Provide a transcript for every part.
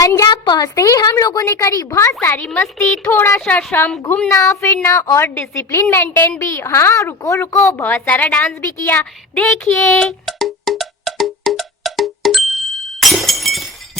पंजाब पहुंचते ही हम लोगों ने करी बहुत सारी मस्ती, थोड़ा सा श्रम, घूमना फिरना और डिसिप्लिन मेंटेन भी। हाँ रुको रुको, बहुत सारा डांस भी किया, देखिए।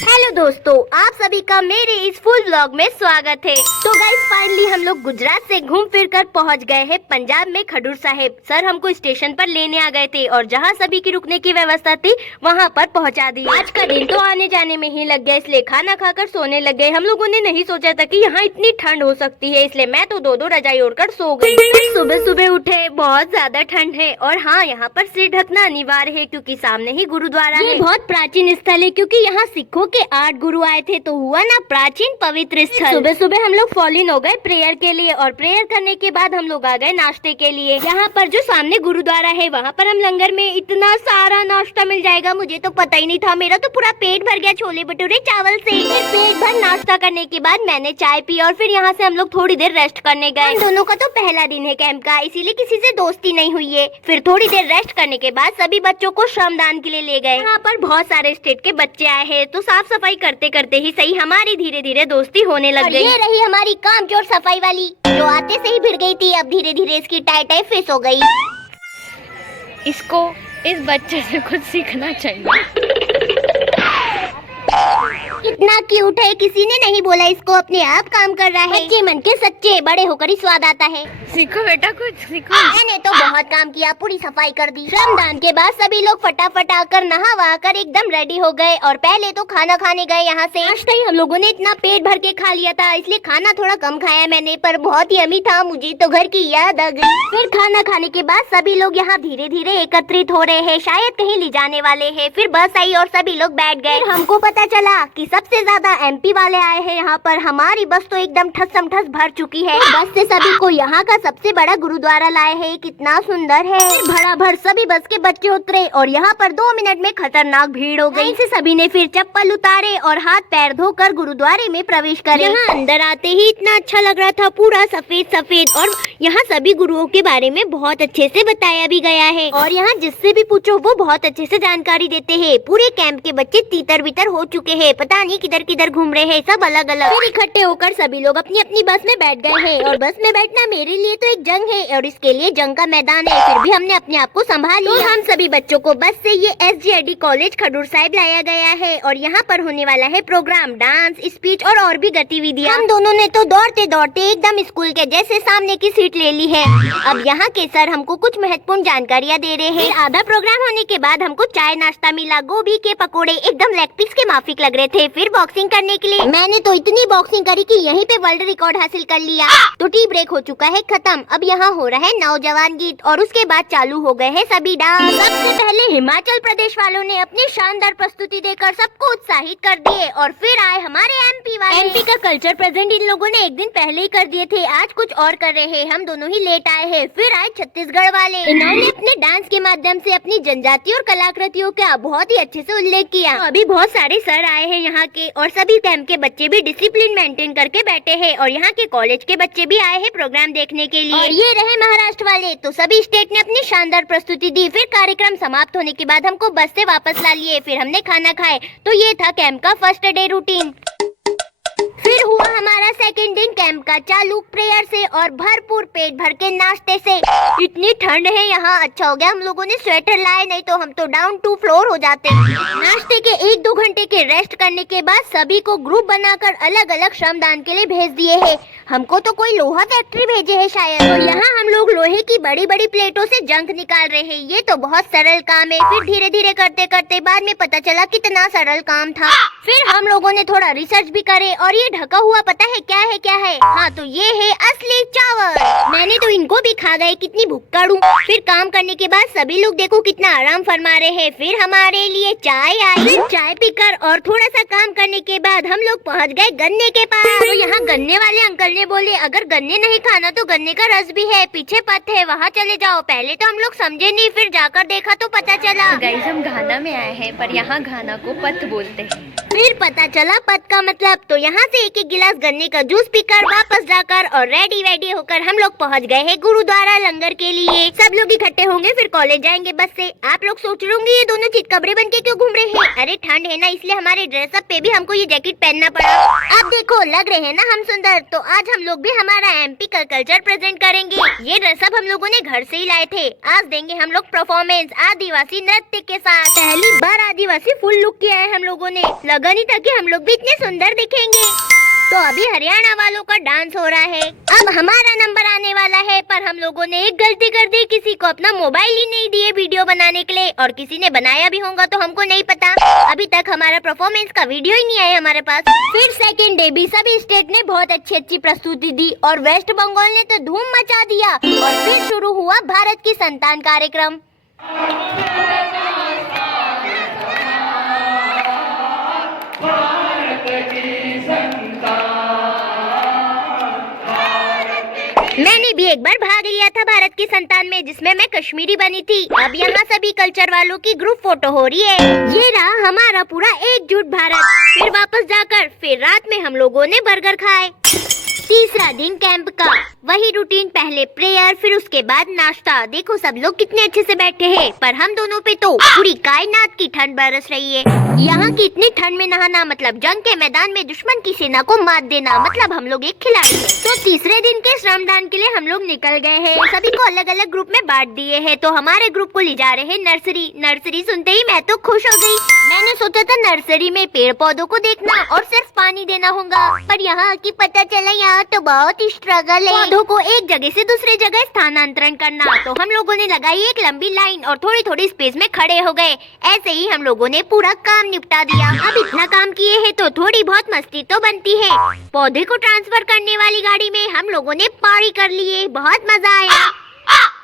हेलो दोस्तों, आप सभी का मेरे इस फुल व्लॉग में स्वागत है। तो गाइस फाइनली हम लोग गुजरात से घूम फिर कर पहुँच गए हैं पंजाब में खडूर साहिब। सर हमको स्टेशन पर लेने आ गए थे और जहाँ सभी की रुकने की व्यवस्था थी वहाँ पर पहुँचा दी। आज का दिन तो आने जाने में ही लग गया, इसलिए खाना खाकर सोने लग गए। हम लोगों ने नहीं सोचा था कि यहाँ इतनी ठंड हो सकती है, इसलिए मैं तो दो रजाई ओढ़कर सो गई। सुबह सुबह उठे, बहुत ज्यादा ठंड है और हाँ यहाँ पर सिर ढकना अनिवार्य है क्योंकि सामने ही गुरुद्वारा है। बहुत प्राचीन स्थल है क्योंकि यहाँ सिखों के 8 गुरु आए थे, तो हुआ ना प्राचीन पवित्र स्थल। सुबह सुबह हम लोग फॉल इन हो गए प्रेयर के लिए और प्रेयर करने के बाद हम लोग आ गए नाश्ते के लिए। यहाँ पर जो सामने गुरुद्वारा है वहाँ पर हम लंगर में इतना सारा नाश्ता मिल जाएगा, मुझे तो पता ही नहीं था। मेरा तो पूरा पेट भर गया छोले भटूरे चावल से। पेट भर नाश्ता करने के बाद मैंने चाय पी और फिर यहाँ से हम लोग थोड़ी देर रेस्ट करने गए। दोनों का तो पहला दिन है कैंप का, इसीलिए किसी से दोस्ती नहीं हुई है। फिर थोड़ी देर रेस्ट करने के बाद सभी बच्चों को श्रमदान के लिए ले गए। यहाँ पर बहुत सारे स्टेट के बच्चे आए हैं, तो साफ सफाई करते करते ही सही हमारी धीरे धीरे दोस्ती होने लग गई। ये रही हमारी कामचोर सफाई वाली, जो आते से ही भिड़ गई थी, अब धीरे धीरे इसकी टाई टाई फिस हो गई। इसको इस बच्चे से कुछ सीखना चाहिए। कितना क्यूट है, किसी ने नहीं बोला इसको अपने आप काम कर रहा है। बच्चे मन के सच्चे, बड़े होकर ही स्वाद आता है। सीखो बेटा, कुछ सीखो। मैंने तो बहुत काम किया, पूरी सफाई कर दी। श्रमदान के बाद सभी लोग फटाफट आकर नहा वहा कर एकदम रेडी हो गए और पहले तो खाना खाने गए। यहाँ से नाश्ता ही हम लोगों ने इतना पेट भर के खा लिया था, इसलिए खाना थोड़ा कम खाया मैंने, पर बहुत ही यम्मी था, मुझे तो घर की याद आ गई। फिर खाना खाने के बाद सभी लोग यहाँ धीरे धीरे एकत्रित हो रहे हैं, शायद कहीं ले जाने वाले है। फिर बस आई और सभी लोग बैठ गए। हमको पता चला कि सबसे ज्यादा MP वाले आए हैं यहाँ पर। हमारी बस तो एकदम ठसम ठस भर चुकी है। बस से सभी को यहाँ का सबसे बड़ा गुरुद्वारा लाए हैं, कितना सुंदर है। भरा भर सभी बस के बच्चे उतरे और यहाँ पर 2 मिनट में खतरनाक भीड़ हो गई। से सभी ने फिर चप्पल उतारे और हाथ पैर धोकर गुरुद्वारे में प्रवेश करे। यहाँ अंदर आते ही इतना अच्छा लग रहा था, पूरा सफेद सफेद, और यहाँ सभी गुरुओं के बारे में बहुत अच्छे से बताया भी गया है। और यहाँ जिससे भी पूछो वो बहुत अच्छे से जानकारी देते हैं। पूरे कैंप के बच्चे तीतर बितर हो चुके हैं, पता नहीं किधर किधर घूम रहे हैं, सब अलग अलग। फिर इकट्ठे होकर सभी लोग अपनी अपनी बस में बैठ गए हैं और बस में बैठना मेरे लिए तो एक जंग है और इसके लिए जंग का मैदान है, फिर भी हमने अपने आप को संभाल लिया। हम सभी बच्चों को बस से ये SGID कॉलेज खडूर साहिब लाया गया है और यहाँ पर होने वाला है प्रोग्राम, डांस, स्पीच और भी गतिविधियाँ। हम दोनों ने तो दौड़ते दौड़ते एकदम स्कूल के जैसे सामने की सीट ले ली है। अब यहाँ के सर हमको कुछ महत्वपूर्ण जानकारियाँ दे रहे हैं। आधा प्रोग्राम होने के बाद हमको चाय नाश्ता मिला, गोभी के पकौड़े एकदम लेग पीस के माफिक लग रहे थे। फिर बॉक्सिंग करने के लिए मैंने तो इतनी बॉक्सिंग करी कि यहीं पे वर्ल्ड रिकॉर्ड हासिल कर लिया। तो टी ब्रेक हो चुका है खत्म, अब यहाँ हो रहा है नौजवान गीत और उसके बाद चालू हो गए हैं सभी डांस। सबसे पहले हिमाचल प्रदेश वालों ने अपनी शानदार प्रस्तुति देकर सबको उत्साहित कर दिए और फिर आए हमारे MP वाले। MP का कल्चर प्रेजेंट इन लोगों ने एक दिन पहले ही कर दिए थे, आज कुछ और कर रहे हैं, हम दोनों ही लेट आए हैं। फिर आए छत्तीसगढ़ वाले, इन्होंने अपने डांस के माध्यम से अपनी जनजाति और कलाकृतियों का बहुत ही अच्छे से उल्लेख किया। अभी बहुत सारे सर आए हैं यहाँ के और सभी कैंप के बच्चे भी डिसिप्लिन मेंटेन करके बैठे हैं और यहाँ के कॉलेज के बच्चे भी आए हैं प्रोग्राम देखने के लिए। और ये रहे महाराष्ट्र वाले, तो सभी स्टेट ने अपनी शानदार प्रस्तुति दी। फिर कार्यक्रम समाप्त होने के बाद हमको बस से वापस ला लिए, फिर हमने खाना खाए। तो ये था कैंप का फर्स्ट डे रूटीन। फिर हुआ हमारा सेकंड दिन कैंप का चालू प्रेयर से और भरपूर पेट भर के नाश्ते से। इतनी ठंड है यहाँ, अच्छा हो गया हम लोगों ने स्वेटर लाए, नहीं तो हम तो डाउन टू फ्लोर हो जाते। नाश्ते के 1-2 घंटे के रेस्ट करने के बाद सभी को ग्रुप बनाकर अलग अलग श्रमदान के लिए भेज दिए हैं। हमको तो कोई लोहा फैक्ट्री भेजे है शायद। और यहाँ हम लोग लोहे की बड़ी बड़ी प्लेटों से जंग निकाल रहे हैं, ये तो बहुत सरल काम है। फिर धीरे धीरे करते करते बाद में पता चला कितना सरल काम था। फिर हम लोगों ने थोड़ा रिसर्च भी करे और ये ढका हुआ पता है क्या है? हाँ, तो ये है असली चावल। मैंने तो इनको भी खा गए, कितनी भुक्कड़ हूँ। फिर काम करने के बाद सभी लोग देखो कितना आराम फरमा रहे हैं। फिर हमारे लिए चाय आई। फिर चाय पीकर और थोड़ा सा काम करने के बाद हम लोग पहुँच गए गन्ने के पास। तो यहाँ गन्ने वाले अंकल ने बोले अगर गन्ने नहीं खाना तो गन्ने का रस भी है, पीछे पथ है, वहाँ चले जाओ। पहले तो हम लोग समझे नहीं, फिर जाकर देखा तो पता चला। गाइस हम घाना में आए हैं पर यहाँ घाना को पथ बोलते हैं। फिर पता चला पद का मतलब। तो यहाँ से एक एक गिलास गन्ने का जूस पीकर वापस जाकर और रेडी होकर हम लोग पहुँच गए हैं गुरुद्वारा लंगर के लिए। सब लोग इकट्ठे होंगे फिर कॉलेज जाएंगे बस से। आप लोग सोच रहे होंगे ये दोनों चितकबरे बन के क्यों घूम रहे हैं? अरे ठंड है ना, इसलिए हमारे ड्रेसअप पे भी हमको ये जैकेट पहनना पड़ा। अब देखो लग रहे हैं ना हम सुंदर। तो आज हम लोग भी हमारा एमपी का कल्चर प्रेजेंट करेंगे। ये ड्रेसअप हम लोगों ने घर से ही लाए थे। आज देंगे हम लोग परफॉर्मेंस आदिवासी नृत्य के साथ। पहली बार आदिवासी फुल लुक किया है हम लोगों ने। लगा नहीं था कि हम लोग भी इतने सुंदर दिखेंगे। तो अभी हरियाणा वालों का डांस हो रहा है। अब हमारा नंबर आने वाला है, पर हम लोगों ने एक गलती कर दी, किसी को अपना मोबाइल ही नहीं दिए वीडियो बनाने के लिए। और किसी ने बनाया भी होगा तो हमको नहीं पता। अभी तक हमारा परफॉर्मेंस का वीडियो ही नहीं आया हमारे पास। फिर सेकंड डे भी सभी स्टेट ने बहुत अच्छी प्रस्तुति दी और वेस्ट बंगाल ने तो धूम मचा दिया। और फिर शुरू हुआ भारत की संतान कार्यक्रम। मैंने भी एक बार भाग लिया था भारत की संतान में, जिसमें मैं कश्मीरी बनी थी। अब यहाँ सभी कल्चर वालों की ग्रुप फोटो हो रही है। ये रहा हमारा पूरा एकजुट भारत। फिर वापस जाकर फिर रात में हम लोगों ने बर्गर खाए। तीसरा दिन कैंप का वही रूटीन, पहले प्रेयर फिर उसके बाद नाश्ता। देखो सब लोग कितने अच्छे से बैठे हैं, पर हम दोनों पे तो पूरी कायनात की ठंड बरस रही है। यहाँ की इतनी ठंड में नहाना मतलब जंग के मैदान में दुश्मन की सेना को मात देना। मतलब हम लोग एक खिलाड़ी हैं। तो तीसरे दिन के श्रमदान के लिए हम लोग निकल गए हैं। सभी को अलग अलग ग्रुप में बांट दिए हैं। तो हमारे ग्रुप को ले जा रहे हैं नर्सरी। नर्सरी सुनते ही मैं तो खुश हो गई। मैंने सोचा था नर्सरी में पेड़ पौधों को देखना और सिर्फ पानी देना होगा, पर यहाँ की पता चला यहाँ तो बहुत स्ट्रगल है पौधों को एक जगह से दूसरे जगह स्थानांतरण करना। तो हम लोगों ने लगाई एक लंबी लाइन और थोड़ी थोड़ी स्पेस में खड़े हो गए। ऐसे ही हम लोगों ने पूरा काम निपटा दिया। अब इतना काम किए हैं तो थोड़ी बहुत मस्ती तो बनती है। पौधे को ट्रांसफर करने वाली गाड़ी में हम लोगों ने पारी कर लिए। बहुत मजा आया।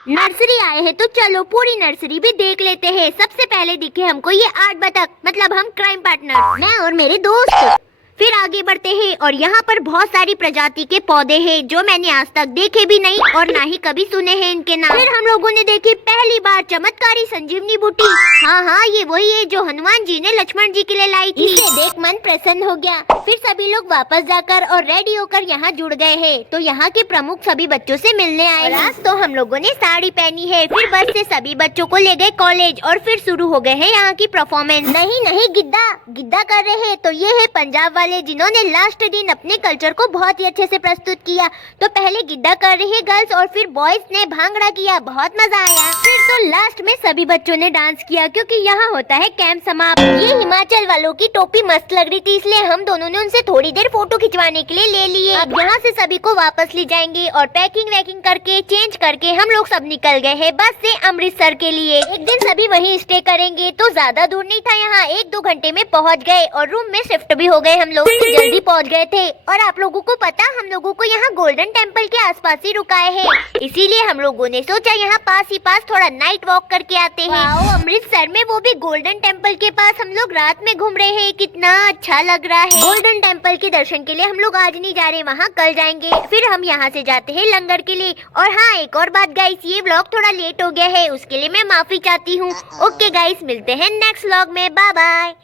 नर्सरी आए हैं तो चलो पूरी नर्सरी भी देख लेते हैं। सबसे पहले दिखे हमको ये 8 बतख, मतलब हम क्राइम पार्टनर, मैं और मेरे दोस्त। फिर आगे बढ़ते हैं और यहाँ पर बहुत सारी प्रजाति के पौधे हैं जो मैंने आज तक देखे भी नहीं और ना ही कभी सुने हैं इनके नाम। फिर हम लोगों ने देखी पहली बार चमत्कारी संजीवनी बूटी। हाँ ये वही है जो हनुमान जी ने लक्ष्मण जी के लिए लाई थी। इसे देख मन प्रसन्न हो गया। फिर सभी लोग वापस जाकर और रेडी होकर यहाँ जुड़ गए हैं। तो यहाँ के प्रमुख सभी बच्चों से मिलने आए। आज तो हम लोगों ने साड़ी पहनी है। फिर बस से सभी बच्चों को ले गए कॉलेज और फिर शुरू हो गए हैं यहाँ की परफॉर्मेंस। नहीं गिद्दा कर रहे हैं। तो ये है पंजाब जिन्होंने लास्ट दिन अपने कल्चर को बहुत ही अच्छे से प्रस्तुत किया। तो पहले गिद्दा कर रही है गर्ल्स और फिर बॉयज ने भांगड़ा किया। बहुत मजा आया। फिर तो लास्ट में सभी बच्चों ने डांस किया, क्योंकि यहाँ होता है कैंप समाप्त। ये हिमाचल वालों की टोपी मस्त लग रही थी, इसलिए हम दोनों ने उनसे थोड़ी देर फोटो खिंचवाने के लिए ले लिए। अब यहाँ से सभी को वापस ले जाएंगे और पैकिंग वैकिंग करके चेंज करके हम लोग सब निकल गए हैं बस से अमृतसर के लिए। एक दिन सभी वहीं स्टे करेंगे। तो ज्यादा दूर नहीं था, यहाँ 1-2 घंटे में पहुँच गए और रूम में शिफ्ट भी हो गए हम लोग। जल्दी पहुंच गए थे। और आप लोगों को पता, हम लोगों को यहाँ गोल्डन टेम्पल के आसपास ही रुकाए हैं। इसीलिए हम लोगों ने सोचा यहाँ पास ही पास थोड़ा नाइट वॉक करके आते हैं। अमृतसर में, वो भी गोल्डन टेम्पल के पास हम लोग रात में घूम रहे हैं। कितना अच्छा लग रहा है। गोल्डन टेम्पल के दर्शन के लिए हम लोग आज नहीं जा रहे, वहाँ कल जाएंगे। फिर हम यहाँ से जाते हैं लंगर के लिए। और हाँ एक और बात गाइस, ये व्लॉग थोड़ा लेट हो गया है, उसके लिए मैं माफी चाहती हूँ। ओके गाइस, मिलते हैं नेक्स्ट व्लॉग में। Bye bye.